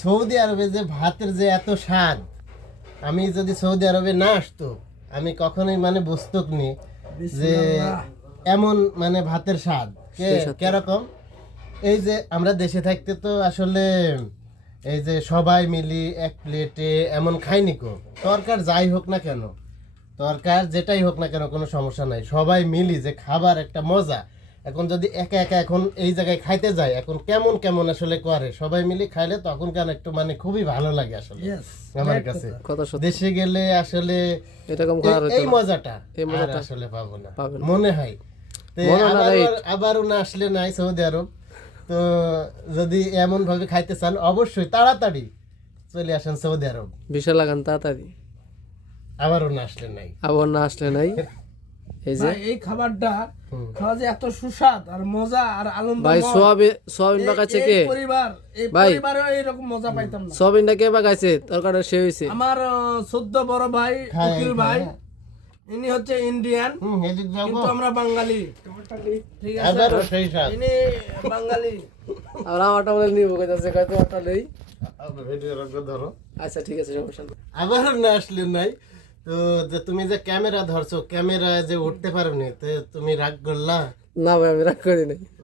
Saudi আরবে যে ভাতের যে এত স্বাদ, আমি যদি সৌদি আরবে না আসতো আমি কখনোই মানে বুঝতো নি যে এমন মানে ভাতের স্বাদ কিরকম। এই যে আমরা দেশে থাকতে তো আসলে এই যে সবাই মিলি এক প্লেটে এমন খাইনি কো, তরকার যাই হোক না কেন, তরকার যেটাই হোক না কেন কোনো সমস্যা নাই, সবাই মিলি যে খাবার একটা মজা। এখন যদি একা একা এখন এই জায়গায় খাইতে যায়, এখন কেমন কেমন আসলে করে, সবাই মিলে খাইলে তখন কেন একটু মানে খুবই ভালো লাগে আসলে আমার কাছে। দেশে গেলে আসলে এরকম এই মজাটা আর আসলে পাবো না মনে হয়। আবারও না আসলে নাই সৌদি আরব, তো যদি এমন ভাবে খাইতে চান অবশ্যই তাড়াতাড়ি চলে আসেন সৌদি আরব। বিশাল লাগান তাড়াতাড়ি, আবারও না আসলে নাই, আবার না আসলে নাই। এই যে এই খাবারটা খাওয়া যে এত সুস্বাদ আর মজা আর আনন্দ ভাই সোয়াবিন বাগাইছে কে? এই পরিবারেও এরকম মজা পাইতাম না। সোয়াবিনটা কে বাগাইছে? তরকারিটা সে হইছে আমার 14 বড় ভাই উকিল ভাই, ইনি হচ্ছে ইন্ডিয়ান কিন্তু আমরা বাঙালি, ঠিক আছে? আবারও সেই স্বাদ। ইনি বাঙালি। আর আমারটা বলে নিব কইতাছে, কয়তো ওটা নেই। ভিডিও ধরো। আচ্ছা ঠিক আছে, সমস্যা নেই। আবারও না আসলে নাই। তো যে তুমি যে ক্যামেরা ধরছো, ক্যামেরা যে উঠতে পারোনি, তো তুমি রাগ করলা? না ভাই, আমি রাগ করি নাই।